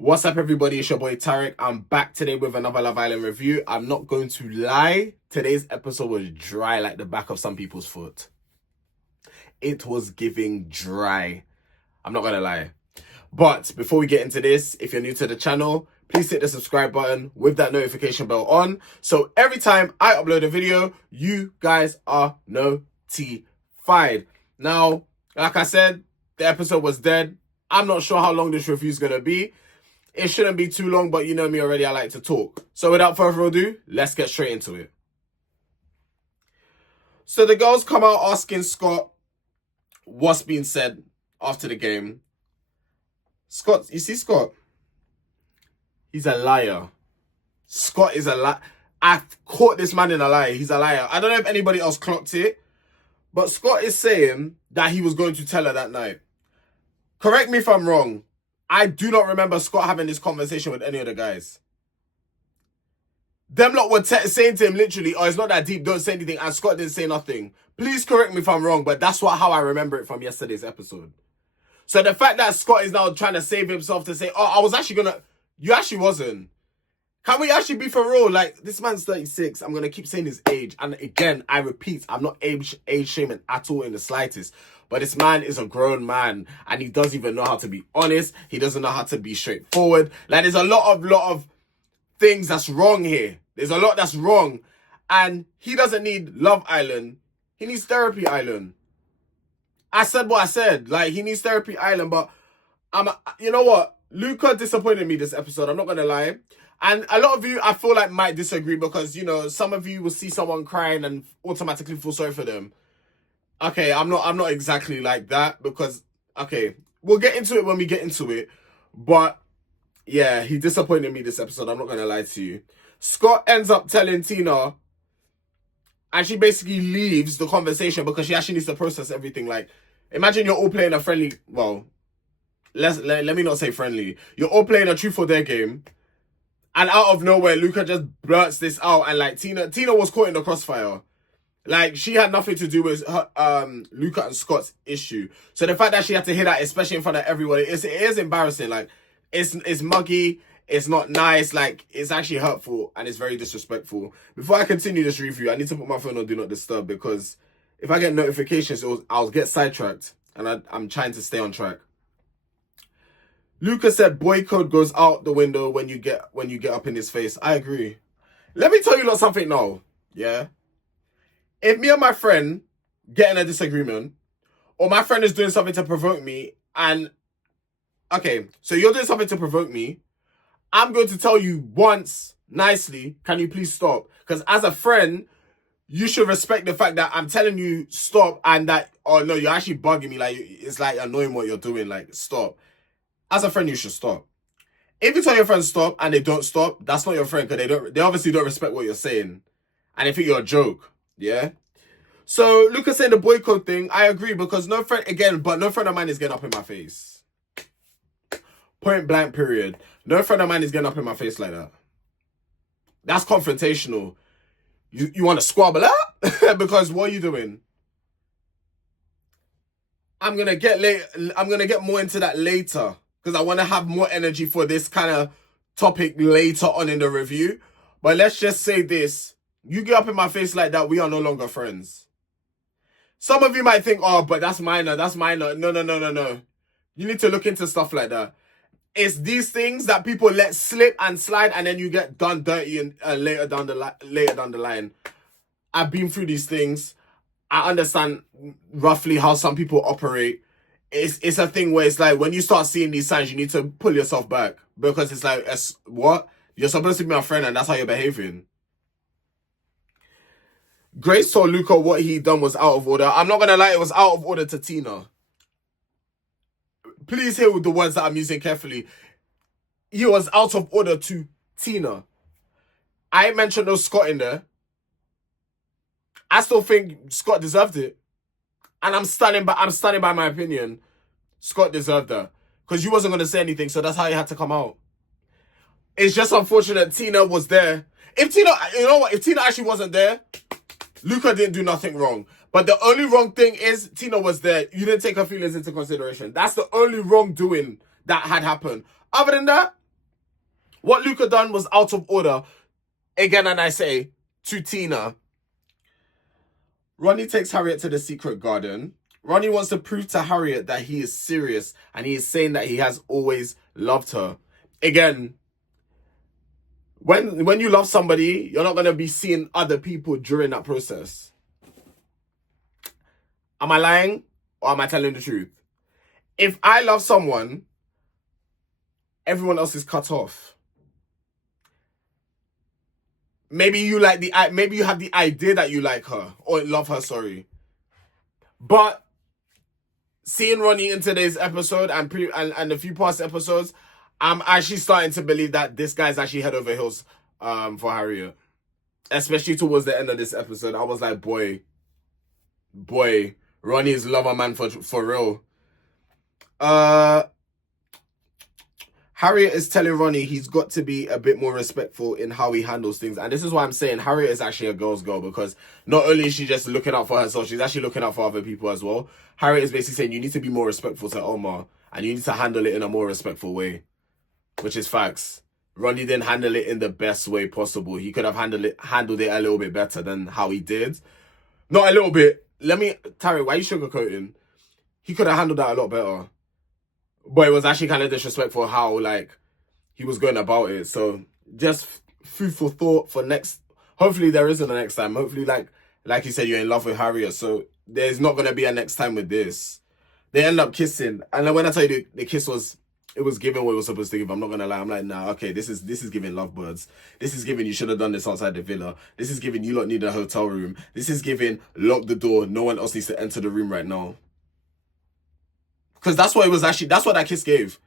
What's up, everybody? It's your boy Tarek. I'm back today with another Love Island review. I'm not going to lie. Today's episode was dry like the back of some people's foot. It was giving dry. I'm not going to lie. But before we get into this, if you're new to the channel, please hit the subscribe button with that notification bell on. So every time I upload a video, you guys are notified. Now, like I said, the episode was dead. I'm not sure how long this review is going to be. It shouldn't be too long, but you know me already, I like to talk. So without further ado, let's get straight into it. So the girls come out asking Scott what's being said after the game. Scott, you see Scott? He's a liar. Scott is a liar. I caught this man in a lie. He's a liar. I don't know if anybody else clocked it, but Scott is saying that he was going to tell her that night. Correct me if I'm wrong. I do not remember Scott having this conversation with any of the guys. Them lot were saying to him literally, oh, it's not that deep, don't say anything, and Scott didn't say nothing. Please correct me if I'm wrong, but that's how I remember it from yesterday's episode. So the fact that Scott is now trying to save himself to say, oh, I was actually gonna... You actually wasn't. Can we actually be for real? Like, this man's 36. I'm gonna keep saying his age. And again, I repeat, I'm not age shaming at all in the slightest. But this man is a grown man and he doesn't even know how to be honest. He doesn't know how to be straightforward. Like, there's a lot of things that's wrong here. There's a lot that's wrong. And he doesn't need Love Island. He needs Therapy Island. I said what I said. Like, he needs Therapy Island. But, you know what? Luca disappointed me this episode. I'm not going to lie. And a lot of you, I feel like, might disagree because, you know, some of you will see someone crying and automatically feel sorry for them. Okay, I'm not exactly like that because, okay, we'll get into it when we get into it. But, yeah, he disappointed me this episode. I'm not going to lie to you. Scott ends up telling Tina, and she basically leaves the conversation because she actually needs to process everything. Like, imagine you're all playing a friendly, well, let me not say friendly. You're all playing a truth or dare game. And out of nowhere, Luca just blurts this out. And, like, Tina was caught in the crossfire. Like, she had nothing to do with her, Luca and Scott's issue. So the fact that she had to hear that, especially in front of everybody, it is embarrassing. Like, it's muggy. It's not nice. Like, it's actually hurtful. And it's very disrespectful. Before I continue this review, I need to put my phone on Do Not Disturb. Because if I get notifications, I'll get sidetracked. And I'm trying to stay on track. Luca said boy code goes out the window when you get up in his face. I agree. Let me tell you something now. Yeah? If me and my friend get in a disagreement, or my friend is doing something to provoke me, and... Okay, so you're doing something to provoke me, I'm going to tell you once, nicely, can you please stop? Because as a friend, you should respect the fact that I'm telling you stop, and that, oh no, you're actually bugging me. Like, it's like annoying what you're doing. Like, stop. As a friend, you should stop. If you tell your friends stop and they don't stop, that's not your friend because they obviously don't respect what you're saying. And they think you're a joke. Yeah? So, Lucas saying the boycott thing, I agree because no friend of mine is getting up in my face. Point blank, period. No friend of mine is getting up in my face like that. That's confrontational. You want to squabble up? Because what are you doing? I'm gonna get more into that later. Because I want to have more energy for this kind of topic later on in the review. But let's just say this. You get up in my face like that, we are no longer friends. Some of you might think, oh, but that's minor. No. You need to look into stuff like that. It's these things that people let slip and slide and then you get done dirty and later down the line. I've been through these things. I understand roughly how some people operate. It's a thing where it's like when you start seeing these signs, you need to pull yourself back because it's like, what? You're supposed to be my friend and that's how you're behaving. Grace told Luca what he done was out of order. I'm not going to lie, it was out of order to Tina. Please hear the words that I'm using carefully. He was out of order to Tina. I mentioned no Scott in there. I still think Scott deserved it. And I'm standing by my opinion. Scott deserved that. Because you wasn't going to say anything, so that's how he had to come out. It's just unfortunate Tina was there. If Tina, you know what? If Tina actually wasn't there, Luca didn't do nothing wrong. But the only wrong thing is Tina was there. You didn't take her feelings into consideration. That's the only wrongdoing that had happened. Other than that, What Luca done was out of order. Again, and I say, to Tina. Ronnie takes Harriet to the secret garden. Ronnie wants to prove to Harriet that he is serious and he is saying that he has always loved her. Again, when you love somebody, you're not going to be seeing other people during that process. Am I lying or am I telling the truth? If I love someone, everyone else is cut off. Maybe you have the idea that you like her or love her, sorry. But seeing Ronnie in today's episode and a few past episodes, I'm actually starting to believe that this guy's actually head over heels for Harriet. Especially towards the end of this episode. I was like, boy, Ronnie is lover man for real. Harriet is telling Ronnie he's got to be a bit more respectful in how he handles things. And this is why I'm saying Harriet is actually a girl's girl, because not only is she just looking out for herself, she's actually looking out for other people as well. Harriet is basically saying you need to be more respectful to Omar and you need to handle it in a more respectful way, which is facts. Ronnie didn't handle it in the best way possible. He could have handled it a little bit better than how he did. Not a little bit. Tari, why are you sugarcoating? He could have handled that a lot better. But it was actually kind of disrespectful how, like, he was going about it. So, just food for thought for next... Hopefully, there isn't a next time. Hopefully, like you said, you're in love with Harriet. So, there's not going to be a next time with this. They end up kissing. And then when I tell you the kiss was... It was giving what it was supposed to give. I'm not going to lie. I'm like, nah, okay, this is giving lovebirds. This is giving you should have done this outside the villa. This is giving you lot need a hotel room. This is giving lock the door. No one else needs to enter the room right now. Because that's what that kiss gave.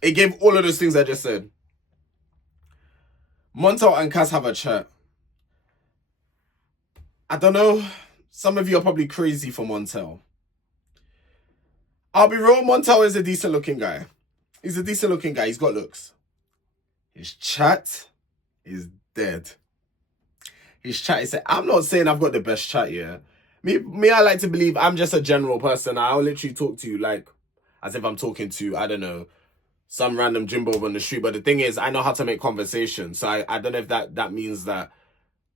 It gave all of those things I just said. Montel and Cass have a chat. I don't know. Some of you are probably crazy for Montel. I'll be real, Montel is a decent looking guy. He's a decent looking guy. He's got looks. His chat is dead. His chat is... I'm not saying I've got the best chat, yeah. Me, I like to believe I'm just a general person. I'll literally talk to you like as if I'm talking to, I don't know, some random Jimbo on the street. But the thing is, I know how to make conversation. So I don't know if that means that,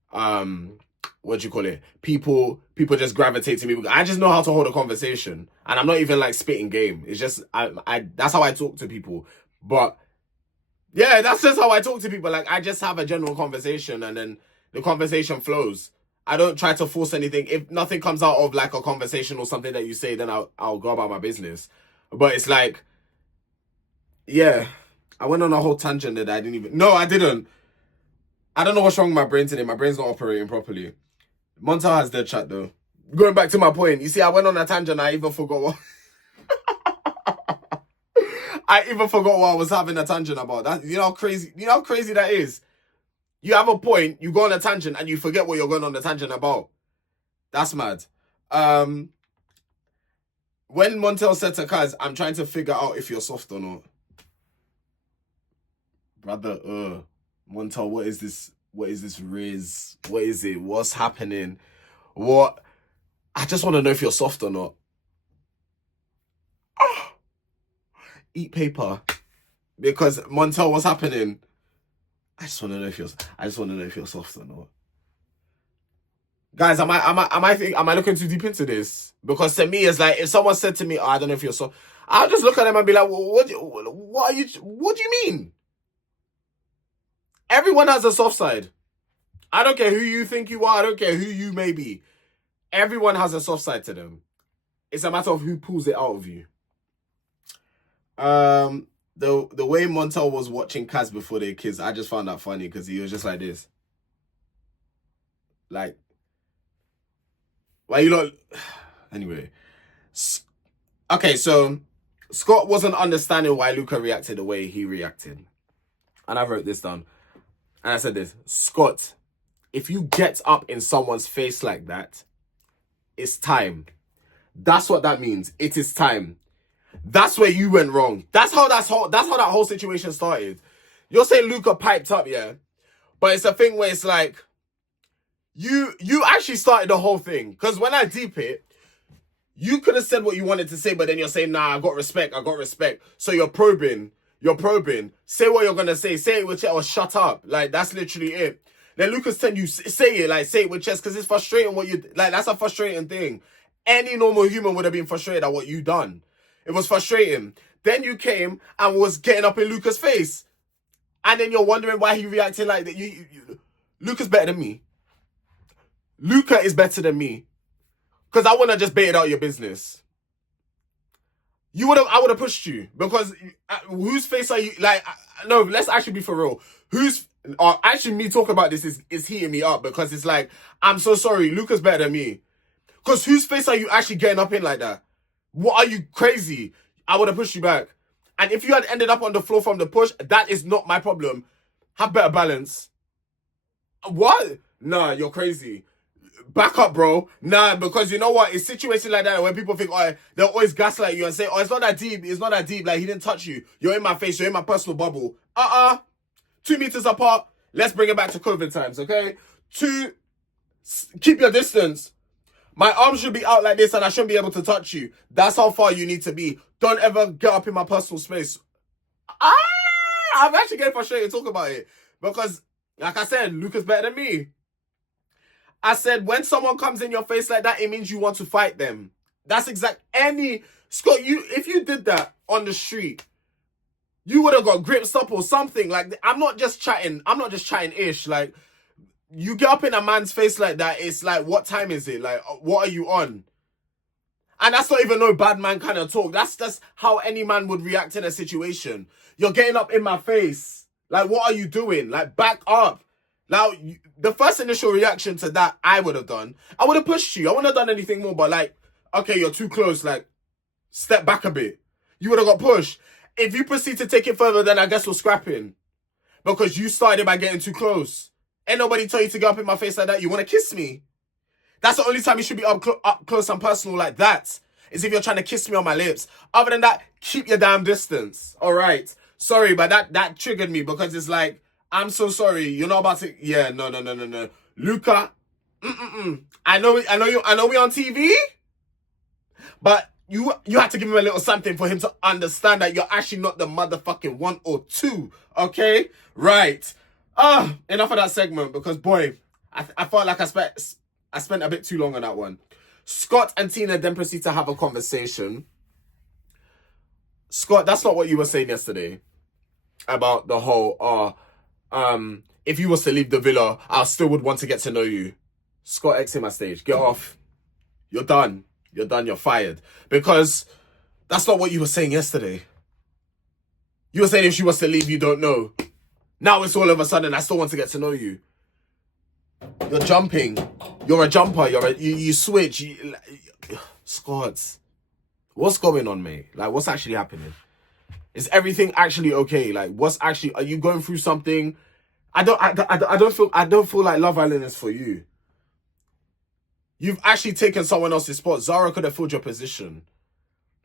what do you call it? People just gravitate to me. I just know how to hold a conversation. And I'm not even like spitting game. It's just, that's how I talk to people. But yeah, that's just how I talk to people. Like I just have a general conversation and then the conversation flows. I don't try to force anything. If nothing comes out of like a conversation or something that you say, then I'll go about my business. But it's like, yeah, I went on a whole tangent that I didn't even... No, I didn't. I don't know what's wrong with my brain today. My brain's not operating properly. Montel has dead chat though. Going back to my point, you see, I went on a tangent. I even forgot what... I even forgot what I was having a tangent about. That, you know how crazy that is? You have a point, you go on a tangent, and you forget what you're going on the tangent about. That's mad. When Montel said to Kaz, I'm trying to figure out if you're soft or not. Brother, Montel, what is this? What is this Riz? What is it? What's happening? What? I just want to know if you're soft or not. Oh. Eat paper. Because Montel, what's happening? I just want to know if you're soft or not. Guys, am I looking too deep into this? Because to me, it's like if someone said to me, oh, I don't know if you're soft, I'll just look at them and be like, well, what do you mean? Everyone has a soft side. I don't care who you think you are. I don't care who you may be. Everyone has a soft side to them. It's a matter of who pulls it out of you. The way Montel was watching Kaz before they kissed, I just found that funny because he was just like this. Like, why you not... Anyway. Okay, so Scott wasn't understanding why Luca reacted the way he reacted. And I wrote this down. And I said this. Scott, if you get up in someone's face like that, it's time. That's what that means. It is time. That's where you went wrong. That's how that whole situation started. You're saying Luca piped up, yeah? But it's a thing where it's like, you actually started the whole thing. Because when I deep it, you could have said what you wanted to say, but then you're saying, nah, I got respect. So you're probing. You're probing. Say what you're gonna say. Say it with chest or shut up. Like, that's literally it. Then Lucas telling you, say it, like, say it with chest, because it's frustrating what you, like, that's a frustrating thing. Any normal human would have been frustrated at what you done. It was frustrating. Then you came and was getting up in Lucas' face. And then you're wondering why he reacted like that. Luca's better than me. Luca is better than me. Because I wouldn't have just baited out your business. I would have pushed you. Because whose face are you, like, no, let's actually be for real. Actually me talking about this is heating me up, because it's like, I'm so sorry, Luca's better than me. Because whose face are you actually getting up in like that? What, are you crazy? I would have pushed you back. And if you had ended up on the floor from the push, that is not my problem. Have better balance. What? Nah, you're crazy. Back up, bro. Nah, because you know what? It's situations like that when people think, oh, they'll always gaslight you and say, oh, it's not that deep. It's not that deep. Like, he didn't touch you. You're in my face. You're in my personal bubble. 2 meters apart. Let's bring it back to COVID times, okay? Keep your distance. My arms should be out like this and I shouldn't be able to touch you. That's how far you need to be. Don't ever get up in my personal space. I'm actually getting frustrated talking about it. Because, like I said, Luca's better than me. I said, when someone comes in your face like that, it means you want to fight them. That's Scott, if you did that on the street, you would have got gripped up or something. Like, I'm not just chatting-ish. Like, you get up in a man's face like that, it's like, what time is it? Like, what are you on? And that's not even no bad man kind of talk. That's how any man would react in a situation. You're getting up in my face. Like, what are you doing? Like, back up. Now, the first initial reaction to that, I would have done. I would have pushed you. I wouldn't have done anything more, but like, okay, you're too close. Like, step back a bit. You would have got pushed. If you proceed to take it further, then I guess we're scrapping. Because you started by getting too close. Ain't nobody tell you to get up in my face like that. You want to kiss me? That's the only time you should be up close and personal like that. Is if you're trying to kiss me on my lips. Other than that, keep your damn distance. All right. Sorry, but that triggered me, because it's like, I'm so sorry. You're not about to. Yeah, no. Luca, I know we on TV, but you had to give him a little something for him to understand that you're actually not the motherfucking 1 or 2. Okay, right. Enough of that segment, because boy, I felt like I spent a bit too long on that one. Scott and Tina then proceed to have a conversation. Scott, that's not what you were saying yesterday about the whole if you was to leave the villa, I still would want to get to know you. Scott, exit my stage. Get off. You're done. You're fired. Because that's not what you were saying yesterday. You were saying if she was to leave, you don't know. Now it's all of a sudden, I still want to get to know you. You're jumping. You're a jumper. You switch. Scott, what's going on, mate? Like, what's actually happening? Is everything actually okay? Like, are you going through something? I don't feel like Love Island is for you. You've actually taken someone else's spot. Zara could have filled your position.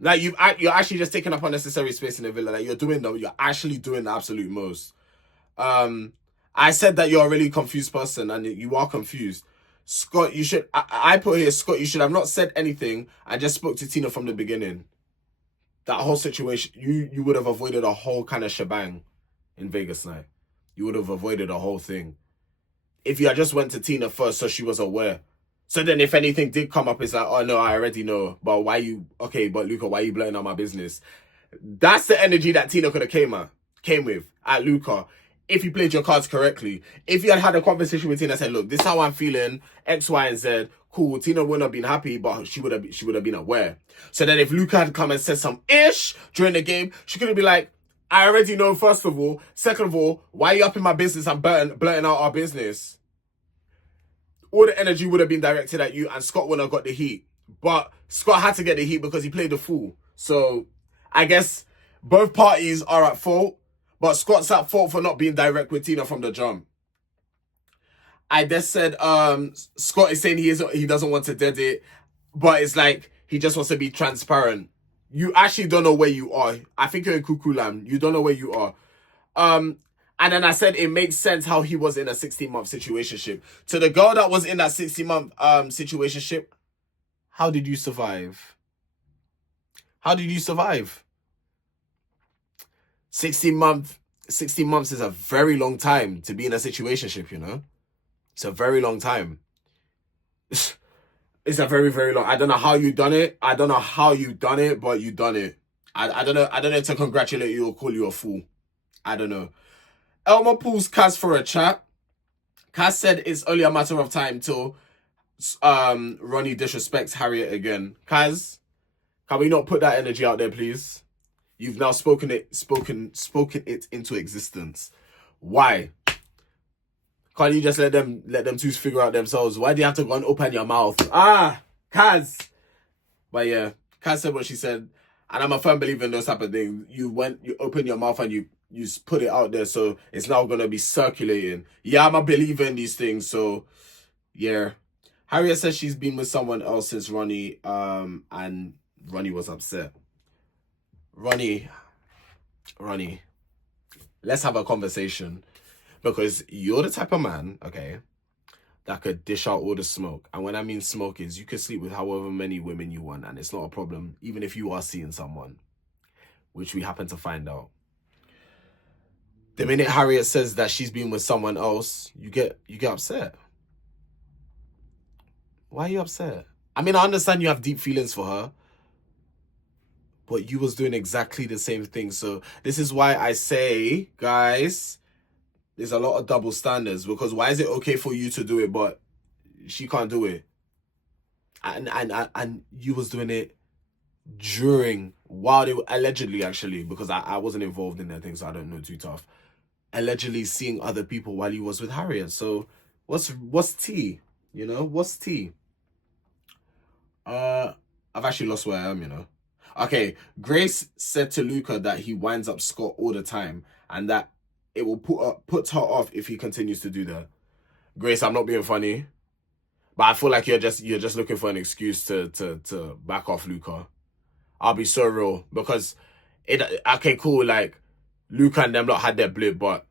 Like, you're actually just taking up unnecessary space in the villa. Like, you're actually doing the absolute most. I said that you're a really confused person, and you are confused. Scott, you should, I put here, Scott, you should have not said anything. I just spoke to Tina from the beginning. That whole situation, you would have avoided a whole kind of shebang in Vegas night. You would have avoided a whole thing. If you had just went to Tina first so she was aware. So then if anything did come up, it's like, oh no, I already know. But Luca, why are you blowing out my business? That's the energy that Tina could have came with at Luca. If you played your cards correctly. If you had a conversation with Tina and said, look, this is how I'm feeling, X, Y, and Z. Cool, Tina wouldn't have been happy, but she would have been aware. So then if Luca had come and said some ish during the game, she could have been like, I already know, first of all. Second of all, why are you up in my business and blurting out our business? All the energy would have been directed at you, and Scott wouldn't have got the heat. But Scott had to get the heat because he played the fool. So I guess both parties are at fault, but Scott's at fault for not being direct with Tina from the jump. I just said Scott is saying he doesn't want to dead it, but it's like he just wants to be transparent. You actually don't know where you are. I think you're in cuckoo land. You don't know where you are. And then I said it makes sense how he was in a 16-month situationship. To the girl that was in that 16-month situationship, how did you survive? How did you survive? 16 months is a very long time to be in a situationship, you know? It's a very long time. It's a very, very long. I don't know how you done it. But you done it. I don't know. I don't know to congratulate you or call you a fool. I don't know. Elmer pulls Cass for a chat. Cass said it's only a matter of time till Ronnie disrespects Harriet again. Cass, can we not put that energy out there, please? You've now spoken it into existence. Why? Can't you just let them two figure out themselves? Why do you have to go and open your mouth? Kaz. But yeah, Kaz said what she said, and I'm a firm believer in those type of things. You open your mouth and you put it out there, so it's now gonna be circulating. Yeah, I'm a believer in these things, so yeah. Harriet says she's been with someone else since Ronnie, and Ronnie was upset. Ronnie, let's have a conversation. Because you're the type of man, okay, that could dish out all the smoke. And when I mean smoke is, you could sleep with however many women you want, and it's not a problem, even if you are seeing someone, which we happen to find out. The minute Harriet says that she's been with someone else, you get upset. Why are you upset? I mean, I understand you have deep feelings for her, but you was doing exactly the same thing. So this is why I say, guys, there's a lot of double standards, because why is it okay for you to do it, but she can't do it? And you was doing it while they were allegedly, actually, because I wasn't involved in that thing, so I don't know too tough. Allegedly seeing other people while you was with Harriet. So what's tea? You know, what's tea? I've actually lost where I am, you know. Okay, Grace said to Luca that he winds up Scott all the time, and that it will put her off if he continues to do that. Grace, I'm not being funny, but I feel like you're just looking for an excuse to back off Luca. I'll be so real, because okay, cool, like Luca and them lot had their blip, but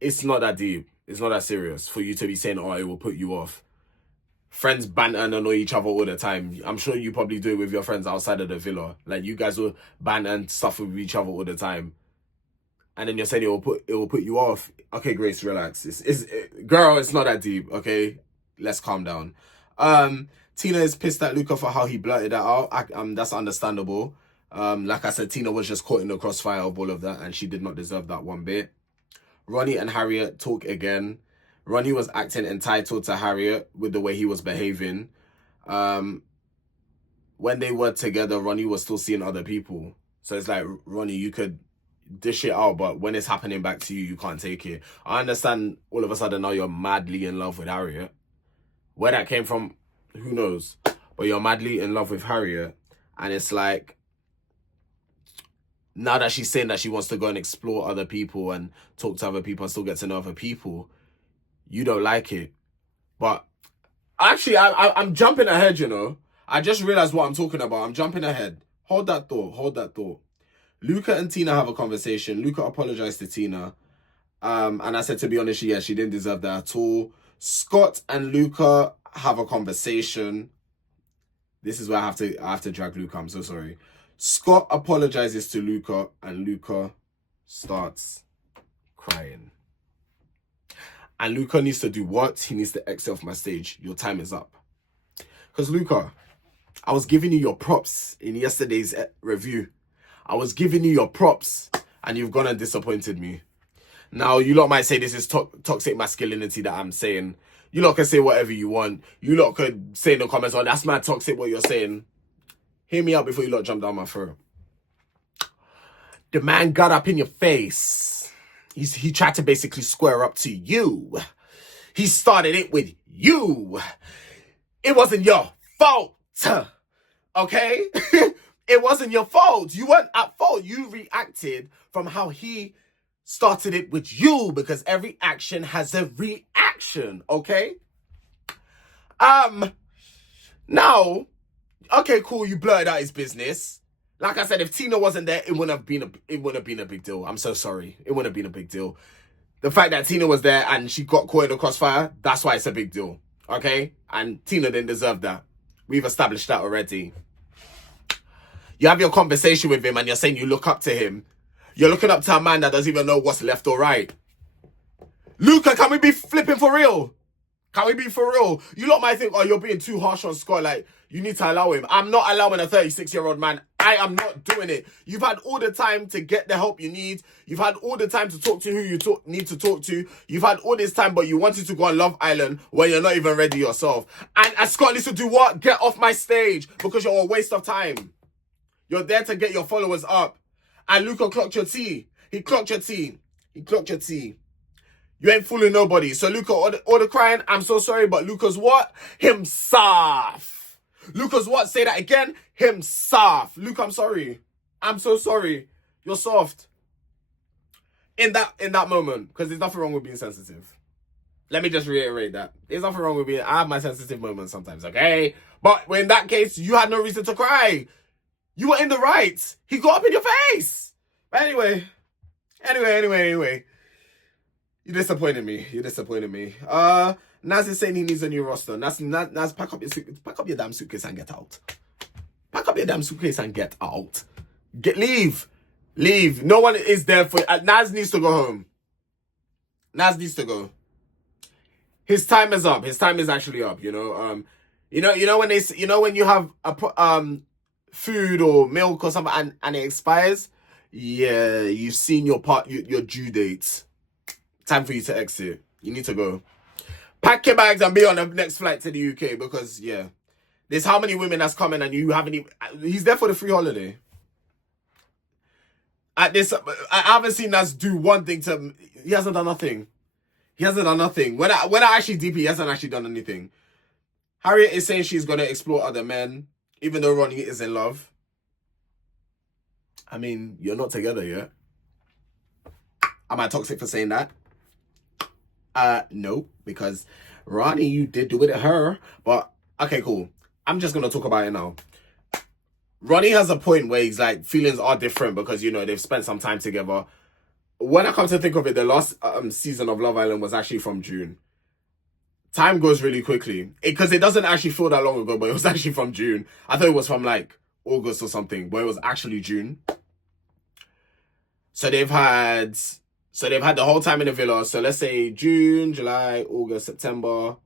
it's not that deep. It's not that serious for you to be saying, oh, it will put you off. Friends banter and annoy each other all the time. I'm sure you probably do it with your friends outside of the villa. Like, you guys will banter and stuff with each other all the time. And then you're saying it will put you off. Okay, Grace, relax. Girl, it's not that deep, okay? Let's calm down. Tina is pissed at Luca for how he blurted that out. That's understandable. Like I said, Tina was just caught in the crossfire of all of that, and she did not deserve that one bit. Ronnie and Harriet talk again. Ronnie was acting entitled to Harriet with the way he was behaving. When they were together, Ronnie was still seeing other people. So it's like, Ronnie, you could dish it out, but when it's happening back to you, you can't take it. I understand all of a sudden now you're madly in love with Harriet. Where that came from, who knows? But you're madly in love with Harriet, and it's like, now that she's saying that she wants to go and explore other people and talk to other people and still get to know other people, you don't like it. But actually, I'm jumping ahead, you know. I just realized what I'm talking about. I'm jumping ahead. Hold that thought. Luca and Tina have a conversation. Luca apologized to Tina. And I said, to be honest, she didn't deserve that at all. Scott and Luca have a conversation. This is where I have to drag Luca. I'm so sorry. Scott apologizes to Luca, and Luca starts crying. And Luca needs to do what? He needs to exit off my stage. Your time is up. Because Luca, I was giving you your props in yesterday's review. I was giving you your props, and you've gone and disappointed me. Now, you lot might say this is toxic masculinity that I'm saying. You lot can say whatever you want. You lot could say in the comments, oh, that's mad toxic what you're saying. Hear me out before you lot jump down my throat. The man got up in your face. He tried to basically square up to you. He started it with you. It wasn't your fault. Okay? It wasn't your fault. You weren't at fault. You reacted from how he started it with you, because every action has a reaction, okay? Now, okay, cool, you blurted out his business. Like I said, if Tina wasn't there, it wouldn't have been a big deal. I'm so sorry. It wouldn't have been a big deal. The fact that Tina was there and she got caught in the crossfire, that's why it's a big deal, okay? And Tina didn't deserve that. We've established that already. You have your conversation with him and you're saying you look up to him. You're looking up to a man that doesn't even know what's left or right. Luca, can we be flipping for real? Can we be for real? You lot might think, oh, you're being too harsh on Scott. Like, you need to allow him. I'm not allowing a 36-year-old man. I am not doing it. You've had all the time to get the help you need. You've had all the time to talk to who you need to talk to. You've had all this time, but you wanted to go on Love Island when you're not even ready yourself. And Scott needs to do what? Get off my stage, because you're a waste of time. You're there to get your followers up. And Luca clocked your tea. He clocked your tea. He clocked your tea. You ain't fooling nobody. So Luca, all the crying, I'm so sorry, but Luca's what? Himself. Luca's what? Say that again. Himself. Luca, I'm sorry. I'm so sorry. You're soft. In that moment, because there's nothing wrong with being sensitive. Let me just reiterate that. There's nothing wrong with being... I have my sensitive moments sometimes, okay? But in that case, you had no reason to cry. You were in the right. He got up in your face. But anyway. You disappointed me. Naz is saying he needs a new roster. Naz, pack up your damn suitcase and get out. Pack up your damn suitcase and get out. Leave. No one is there for you. Naz needs to go home. Naz needs to go. His time is up. His time is actually up. You know when you have a food or milk or something and it expires. Yeah, you've seen your due date. Time for you to exit. You need to go. Pack your bags and be on the next flight to the UK, because, yeah, there's how many women that's coming and you haven't even... He's there for the free holiday. I haven't seen us do one thing to... He hasn't done nothing. When I actually DP, he hasn't actually done anything. Harriet is saying she's going to explore other men, even though Ronnie is in love. I mean, you're not together yet. Am I toxic for saying that? No, because Ronnie, you did do it to her. But, okay, cool. I'm just going to talk about it now. Ronnie has a point where he's like, feelings are different because, they've spent some time together. When I come to think of it, the last season of Love Island was actually from June. Time goes really quickly. Because it doesn't actually feel that long ago, but it was actually from June. I thought it was from like August or something, but it was actually June. So they've had the whole time in the villa. So let's say June, July, August, September,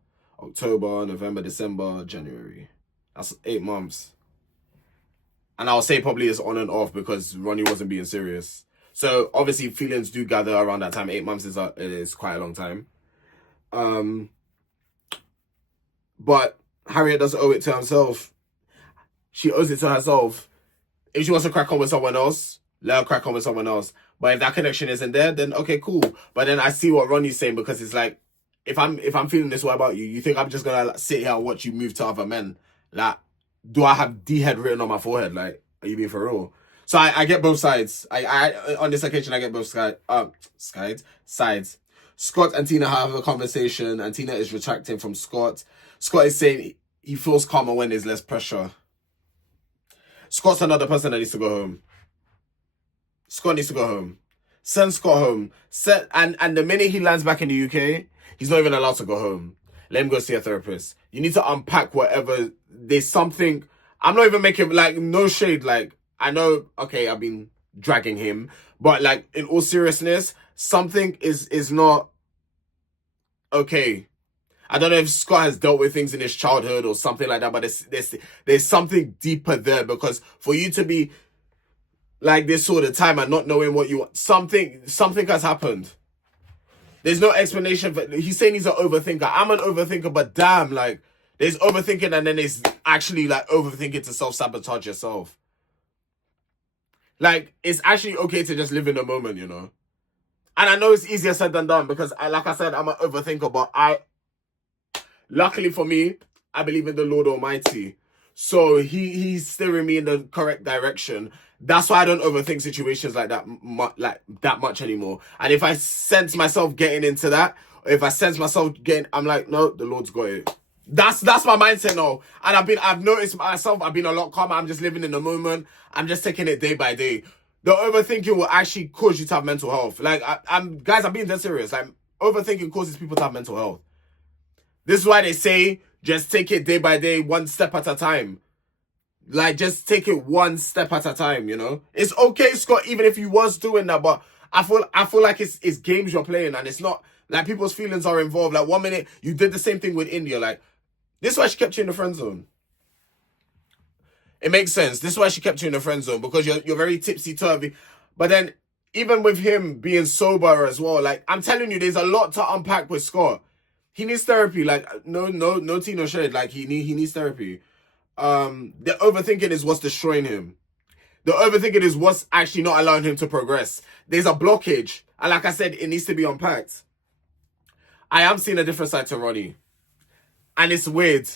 October, November, December, January. That's 8 months. And I'll say probably it's on and off because Ronnie wasn't being serious. So obviously feelings do gather around that time. 8 months is quite a long time. But Harriet doesn't owe it to herself. She owes it to herself. If she wants to crack on with someone else, let her crack on with someone else. But if that connection isn't there, then okay, cool. But then I see what Ronnie's saying, because it's like, if I'm feeling this way about you, you think I'm just gonna sit here and watch you move to other men? Like, do I have D-head written on my forehead? Like, are you being for real? So I get both sides. I on this occasion I get both sides. Scott and Tina have a conversation, and Tina is retracting from Scott. Scott is saying he feels calmer when there's less pressure. Scott's another person that needs to go home. Scott needs to go home. Send Scott home. And the minute he lands back in the UK, he's not even allowed to go home. Let him go see a therapist. You need to unpack whatever. There's something. I'm not even making, like, no shade. Like, I know, okay, I've been dragging him. But, like, in all seriousness, something is not okay. I don't know if Scott has dealt with things in his childhood or something like that, but there's something deeper there, because for you to be like this sort of time and not knowing what you want, something has happened. There's no explanation for. He's saying he's an overthinker. I'm an overthinker, but damn, like, there's overthinking and then there's actually like overthinking to self-sabotage yourself. Like, it's actually okay to just live in the moment, And I know it's easier said than done, because like I said, I'm an overthinker, but luckily for me, I believe in the Lord Almighty. So he's steering me in the correct direction. That's why I don't overthink situations like that much anymore. And if I sense myself getting into that, or if I sense myself I'm like, no, the Lord's got it. That's my mindset now. And I've noticed myself, I've been a lot calmer. I'm just living in the moment. I'm just taking it day by day. The overthinking will actually cause you to have mental health. Like, I'm being dead serious. Like, overthinking causes people to have mental health. This is why they say, just take it day by day, one step at a time. Like, just take it one step at a time, you know? It's okay, Scott, even if you was doing that, but I feel like it's games you're playing, and it's not like people's feelings are involved. Like, 1 minute you did the same thing with India. Like, this is why she kept you in the friend zone. It makes sense. This is why she kept you in the friend zone, because you're very tipsy turvy. But then, even with him being sober as well, like, I'm telling you, there's a lot to unpack with Scott. He needs therapy. Like, no tea, no shade. Like, he needs therapy. The overthinking is what's destroying him. The overthinking is what's actually not allowing him to progress. There's a blockage, and like I said, it needs to be unpacked. I am seeing a different side to Ronnie, and it's weird.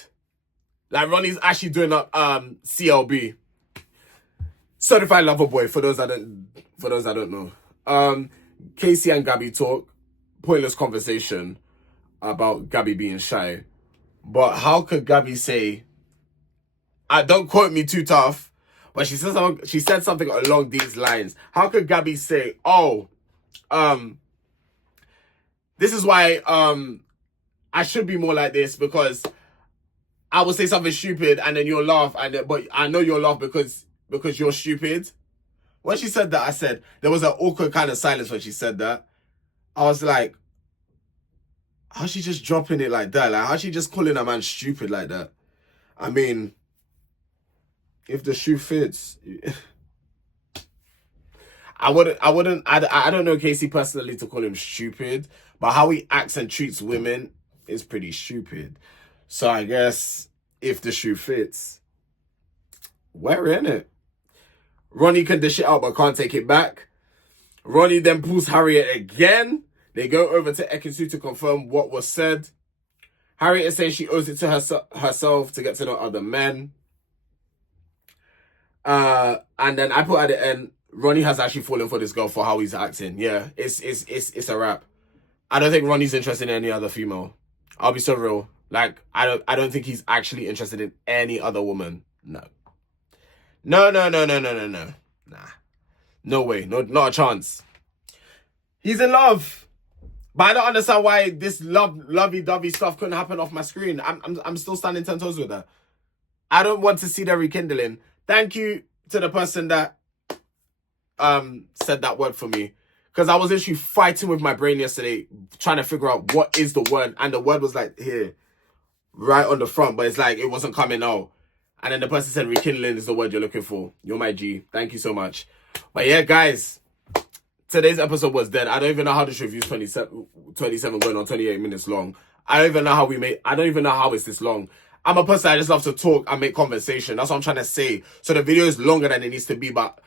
Like, Ronnie's actually doing up CLB, Certified Lover Boy. For those that don't know, Casey and Gabby talk. Pointless conversation about Gabby being shy, but how could Gabby say? Don't quote me too tough, but she said something along these lines. How could Gabby say, "Oh, this is why I should be more like this, because I will say something stupid and then you'll laugh, but I know you'll laugh because you're stupid." When she said that, I said, there was an awkward kind of silence when she said that. I was like, how's she just dropping it like that? Like, how's she just calling a man stupid like that? I mean, if the shoe fits, I don't know Casey personally to call him stupid, but how he acts and treats women is pretty stupid. So I guess if the shoe fits, we're in it. Ronnie can dish it out but can't take it back. Ronnie then pulls Harriet again. They go over to ekin-su to confirm what was said. Harriet is saying she owes it to herself to get to know other men. And then I put at the end, Ronnie has actually fallen for this girl for how he's acting. Yeah, it's a wrap. I don't think Ronnie's interested in any other female. I'll be so real. Like, I don't think he's actually interested in any other woman. No. No. Nah. No way. No, not a chance. He's in love. But I don't understand why this lovey-dovey stuff couldn't happen off my screen. I'm still standing 10 toes with that. I don't want to see the rekindling. Thank you to the person that said that word for me. Because I was literally fighting with my brain yesterday, trying to figure out what is the word. And the word was like here, right on the front. But it's like, it wasn't coming out. And then the person said rekindling is the word you're looking for. You're my G. Thank you so much. But yeah, guys, today's episode was dead. I don't even know how this review's 27 going on 28 minutes long. I don't even know how it's this long. I'm a person, I just love to talk and make conversation. That's what I'm trying to say. So the video is longer than it needs to be, but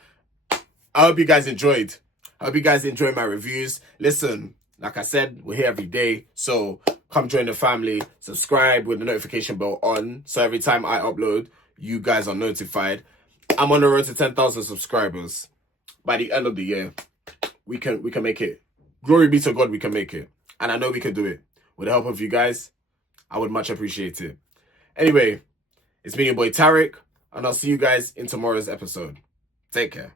I hope you guys enjoyed. I hope you guys enjoy my reviews. Listen, like I said, we're here every day. So come join the family. Subscribe with the notification bell on. So every time I upload, you guys are notified. I'm on the road to 10,000 subscribers. By the end of the year, we can make it. Glory be to God, we can make it. And I know we can do it. With the help of you guys, I would much appreciate it. Anyway, it's me, your boy Tarek, and I'll see you guys in tomorrow's episode. Take care.